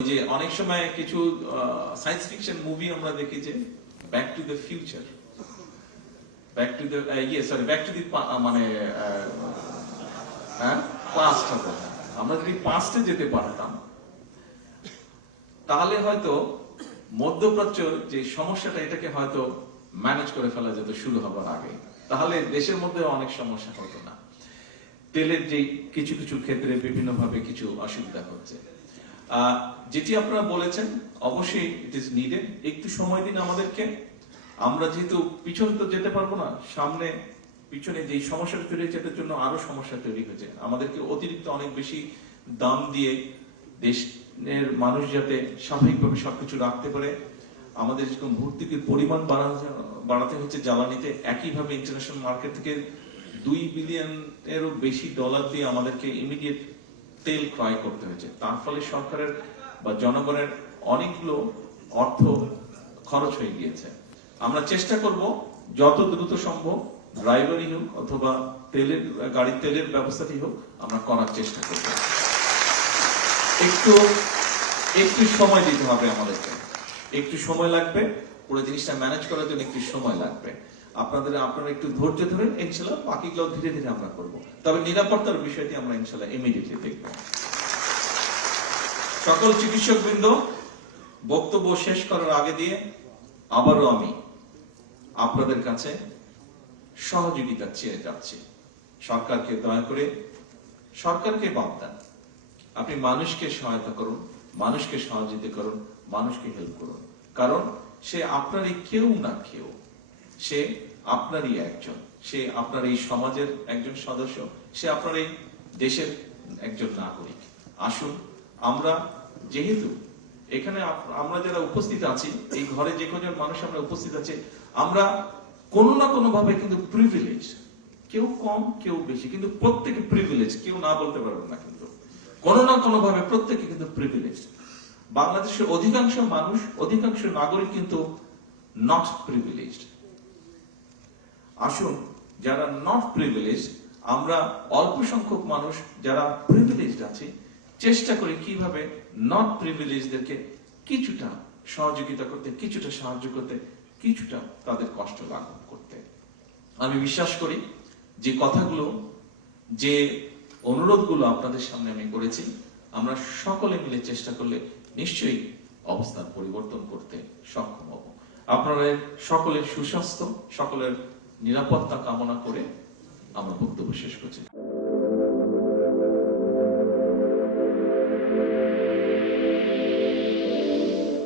যে অনেক সময় কিছু সায়েন্স ফিকশন মুভি আমরা দেখি যে back to the future, back to the back to the মানে পাস্ট হবে। আমরা যদি পাস্টে যেতে পারতাম তাহলে হয়তো মধ্যপ্রাচ্য যে সমস্যাটা এটাকে হয়তো ম্যানেজ করে ফেলা যেত শুরু হবার আগে, তাহলে দেশের মধ্যে অনেক সমস্যা হতো না। তেলের যে কিছু কিছু ক্ষেত্রে বিভিন্ন ভাবে কিছু অসুবিধা হচ্ছে, যেটি আপনারা বলেছেন অবশ্যই ইট ইজ নিডেড। একটু সময় দিন আমাদেরকে। আমরা যেহেতু পিছন তো যেতে পারবো না, সামনে পিছনে যে সমস্যাটা তৈরি হয়েছে এটার জন্য আরো সমস্যা তৈরি হয়েছে। আমাদেরকে অতিরিক্ত অনেক বেশি দাম দিয়ে দেশের মানুষ যাতে স্বাভাবিকভাবে সবকিছু রাখতে পারে, আমাদের যেরকম ভর্তুকির পরিমাণ বাড়াতে হচ্ছে জ্বালানিতে, একইভাবে ইন্টারন্যাশনাল মার্কেট থেকে $2 বিলিয়নেরও বেশি ডলার দিয়ে আমাদেরকে ইমিডিয়েট তেল ক্রয় করতে হয়েছে। তার ফলে সরকারের বা জনগণের অনেকগুলো অর্থ খরচ হয়ে গিয়েছে। আমরা চেষ্টা করব যত দ্রুত সম্ভব ড্রাইভারই হোক অথবা তেলের গাড়ির তেলের ব্যবস্থাটি হোক আমরা করার চেষ্টা করব। একটু সময় দিতে হবে আমাদেরকে, একটু সময় লাগবে, পুরো জিনিসটা ম্যানেজ করার জন্য একটু সময় লাগবে। আপনারা একটু ধৈর্য ধরেন, ইনশাআল্লাহ বাকিগুলো ধীরে ধীরে আমরা করব। তবে নিরাপত্তার বিষয়টি আমরা ইনশাআল্লাহ ইমিডিয়েটলি দেখব। সকল চিকিৎসক বৃন্দ, বক্তব্য শেষ করার আগে দিয়ে আবারও আমি আপনাদের কাছে সহযোগিতা চেয়ে যাচ্ছি। সরকারকে দয়া করে সরকারকে বাদ দেন, আপনি মানুষকে সহায়তা করুন, মানুষকে সহযোগিতা করুন, মানুষকে হেল্প করুন। কারণ সে আপনারই কেউ না কেউ, সে আপনারই একজন, সে আপনার এই সমাজের একজন সদস্য, সে আপনার এই দেশের একজন নাগরিক। আসুন আমরা, যেহেতু এখানে আমরা যারা উপস্থিত আছি, এই ঘরে যে কজন মানুষ আমরা উপস্থিত আছি, আমরা কোনো না কোনো ভাবে কিন্তু প্রিভিলেজ, কেউ কম কেউ বেশি, কিন্তু প্রত্যেকে প্রিভিলেজ, কেউ না বলতে পারবেন না, কিন্তু কোনো না কোনো ভাবে প্রত্যেকে কিন্তু প্রিভিলেজ। বাংলাদেশের অধিকাংশ মানুষ, অধিকাংশ নাগরিক কিন্তু নট প্রিভিলেজড। আসুন যারা নট প্রিভিলেজড, আমরা অল্প সংখ্যক মানুষ যারা প্রিভিলেজড আছি, চেষ্টা করি কিভাবে নট প্রিভিলেজদেরকে কিছুটা সহযোগিতা করতে, কিছুটা সাহায্য করতে, কিছুটা তাদের কষ্ট লাঘব করতে। আমি বিশ্বাস করি যে কথাগুলো, যে অনুরোধগুলো আপনাদের সামনে আমি করেছি, আমরা সকলে মিলে চেষ্টা করলে নিশ্চয়ই অবস্থার পরিবর্তন করতে সক্ষম হব। আপনারা সকলের সুস্বাস্থ্য, সকলের নিরাপত্তা কামনা করে আমার বক্তব্য শেষ করছি।